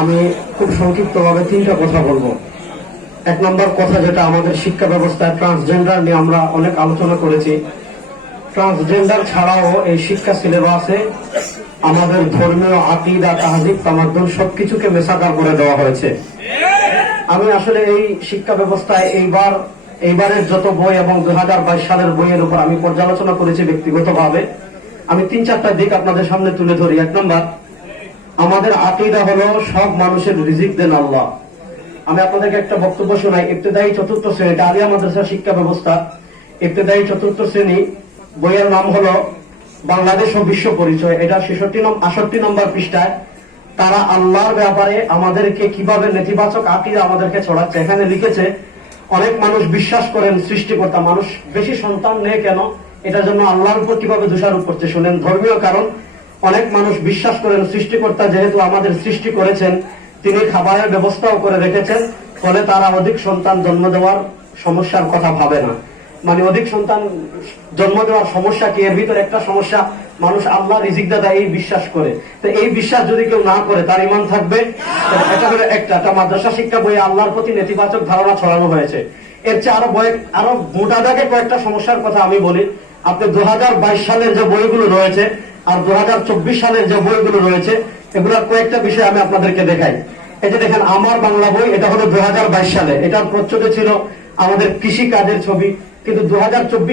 আমি খুব সংক্ষিপ্তভাবে তিনটা কথা বলব। এক নম্বর কথা যেটা আমাদের শিক্ষা ব্যবস্থায় ট্রান্সজেন্ডার নিয়ে আমরা অনেক আলোচনা করেছি। ট্রান্সজেন্ডার ছাড়াও এই শিক্ষা সিলেবাসে আমাদের ধর্মীয় আকিদা, তাহাজিব তামাদ্দুন সবকিছুকে মেসাকার করে দেওয়া হয়েছে। আমি আসলে এই শিক্ষা ব্যবস্থায় এইবার, এইবারের যত বই এবং দু হাজার বাইশ সালের বইয়ের উপর আমি পর্যালোচনা করেছি ব্যক্তিগতভাবে। আমি তিন চারটা দিক আপনাদের সামনে তুলে ধরি। এক নম্বর আমাদের আকিদা হলো সব মানুষের রিজিক দেন আল্লাহ। আমি আপনাদেরকে একটা বক্তব্য শোনাই। ইবতেদায়ী চতুর্থ শ্রেণি আলিয়া মাদ্রাসা শিক্ষা ব্যবস্থা। ইবতেদায়ী চতুর্থ শ্রেণি বইয়ের নাম হলো বাংলাদেশ ও বিশ্ব পরিচয়। এটা ছেষট্টি আষট্টি নম্বর পৃষ্ঠায়। তারা আল্লাহর ব্যাপারে আমাদেরকে কীভাবে নেতিবাচক আকিদা আমাদেরকে ছড়াচ্ছে? এখানে লিখেছে, অনেক মানুষ বিশ্বাস করেন সৃষ্টিকর্তা। মানুষ বেশি সন্তান নেই কেন? এটার জন্য আল্লাহর উপর কীভাবে দোষারোপ করছে? শুনেন, ধর্মীয় কারণ অনেক মানুষ বিশ্বাস করেন সৃষ্টিকর্তা যেহেতু আমাদের সৃষ্টি করেছেন, তিনি খাবারের ব্যবস্থাও করে রেখেছেন, ফলে তারা অধিক সন্তান জন্ম দেওয়ার সমস্যার কথা ভাবে না। মানে অধিক সন্তান জন্ম দেওয়ার সমস্যা কি? এর ভিতরে একটা সমস্যা, মানুষ আল্লাহ রিজিক দাদা এই বিশ্বাস করে। তো এই বিশ্বাস যদি কেউ না করে, তার ইমান থাকবে? এটা হলো একটা। একটা মাদ্রাসা শিক্ষা বইয়ে আল্লাহর প্রতি নেতিবাচক ধারণা ছড়ানো হয়েছে। এর চেয়ে আরও বই আরও মোটা দাগে কয়েকটা সমস্যার কথা আমি বলি। আপনি দু সালের যে বইগুলো রয়েছে আর দু সালের যে বইগুলো রয়েছে, এগুলোর কয়েকটা বিষয় আমি আপনাদেরকে দেখাই। এই যে দেখেন, আমার বাংলা বই, এটা হলো দু সালে। এটার প্রচ্ছদে ছিল আমাদের কৃষি কাজের ছবি। কিন্তু দু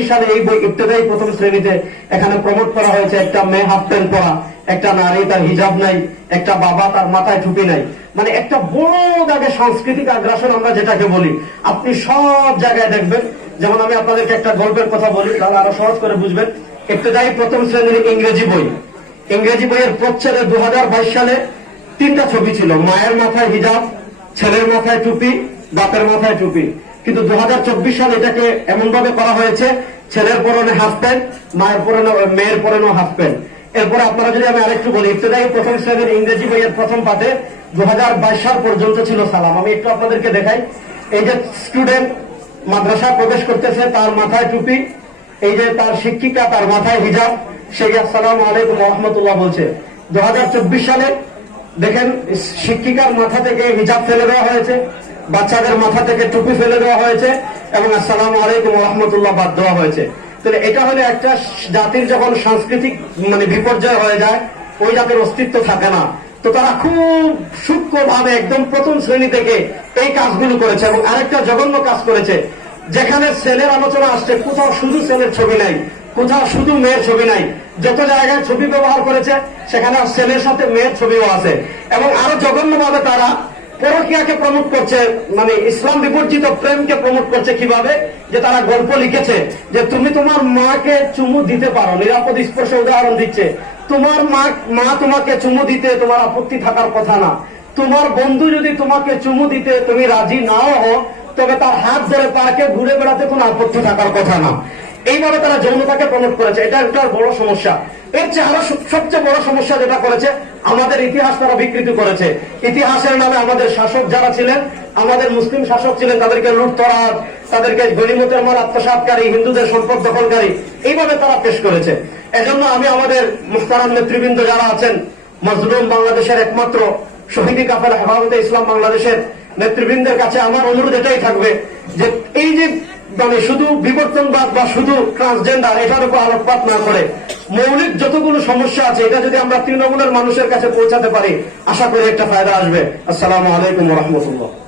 সালে এই বই ইত্তেদায়ী প্রথম শ্রেণীতে এখানে প্রমোট করা হয়েছে একটা মেয়ে হাফ প্যান্ট পরা, একটা নারী তার হিজাব নাই, একটা বাবা তার মাথায় টুপি নাই। মানে একটা বড় দাগে সাংস্কৃতিক আগ্রাসন আমরা যেটাকে বলি, আপনি সব জায়গায় দেখবেন। যেমন আমি আপনাদেরকে একটা গল্পের কথা বলি, তাহলে আরও সহজ করে বুঝবেন। ইত্তেদায়ী প্রথম শ্রেণির ইংরেজি বই। ইংরেজি বইয়ের প্রচ্ছদে দু সালে তিনটা ছবি ছিল, মায়ের মাথায় হিজাব, ছেলের মাথায় টুপি, বাপের মাথায় টুপি। কিন্তু দু সালে এটাকে এমন ভাবে করা হয়েছে, ছেলের পরনে হাফ প্যান্ট মায়ের পরনে মেয়ের পরনেও হাফ প্যান্ট এরপরে আপনারা যদি আমি আরেকটু বলি ইবতদায়ী প্রথম শ্রেণির ইংরেজি বইয়ের প্রথম পাতে দু হাজার বাইশ সাল পর্যন্ত ছিল সালাম। আমি একটু আপনাদেরকে দেখাই। এই যে স্টুডেন্ট মাদ্রাসা প্রবেশ করতেছে, তার মাথায় টুপি এই যে তার শিক্ষিকা, তার মাথায় হিজাব সেই আসসালাম আলাইকুম রহমতুল্লাহ বলছে। দু সালে দেখেন, শিক্ষিকার মাথা থেকে হিজাব ফেলে দেওয়া হয়েছে, বাচ্চাদের মাথা থেকে টুপি ফেলে দেওয়া হয়েছে এবং আসসালাম আলাইকুম রহমতুল্লাহ বাদ দেওয়া হয়েছে। তাহলে এটা হলে একটা জাতির যখন সাংস্কৃতিক মানে বিপর্যয় হয়ে যায়, ওই জাতির অস্তিত্ব থাকে না। তো তারা খুব সূক্ষ্ম ভাবে একদম প্রথম শ্রেণি থেকে এই কাজগুলো করেছে এবং আরেকটা জঘন্য কাজ করেছে যেখানে ছেলের আলোচনা আসছে, কোথাও শুধু ছেলের ছবি নাই, কোথাও শুধু মেয়ের ছবি নাই। যত জায়গায় ছবি ব্যবহার করেছে, সেখানে ছেলের সাথে মেয়ের ছবিও আছে। এবং আরও জঘন্য ভাবে তারা পরকিয়াকে প্রমোট করছে মানে ইসলাম বিবর্জিত প্রেমকে প্রমোট করছে কীভাবে? যে তারা গল্প লিখেছে, যে তুমি তোমার মাকে চুমু দিতে পারো। নিরাপদ স্পর্শ উদাহরণ দিচ্ছে, তোমার মা মা তোমাকে চুমু দিতে, তোমার আপত্তি থাকার কথা না। তোমার বন্ধু যদি তোমাকে চুমু দিতে তুমি রাজি নাও হো তবে তার হাত ধরে পার্কে ঘুরে বেড়াতে কোনো আপত্তি থাকার কথা না। এইভাবে তারা যৌনতাকে প্রমোট করেছে। এটা একটা বড় সমস্যা। এর চেয়ে আরও সবচেয়ে বড় সমস্যা যেটা করেছে, আমাদের ইতিহাস তারা বিকৃতি করেছে। ইতিহাসের নামে আমাদের শাসক যারা ছিলেন, আমাদের মুসলিম শাসক ছিলেন, তাদেরকে লুটতরাজ, তাদেরকে গরিমতের মাল, আত্মসাতকারী, হিন্দুদের সম্পদ দখলকারী, এইভাবে তারা পেশ করেছে। এজন্য আমি আমাদের মুস্তারাম নেতৃবৃন্দ যারা আছেন, মজলুম বাংলাদেশের একমাত্র শহীদি কাপের হেফাজতে ইসলাম বাংলাদেশের নেতৃবৃন্দের কাছে আমার অনুরোধ এটাই থাকবে যে এই যে মানে শুধু বিবর্তনবাদ বা শুধু ট্রান্সজেন্ডার এটার উপর আলোকপাত না করে, মৌলিক যতগুলো সমস্যা আছে, এটা যদি আমরা তৃণমূলের মানুষের কাছে পৌঁছাতে পারি, আশা করি একটা ফায়দা আসবে। আসসালামু আলাইকুম রহমতুল্লাহ।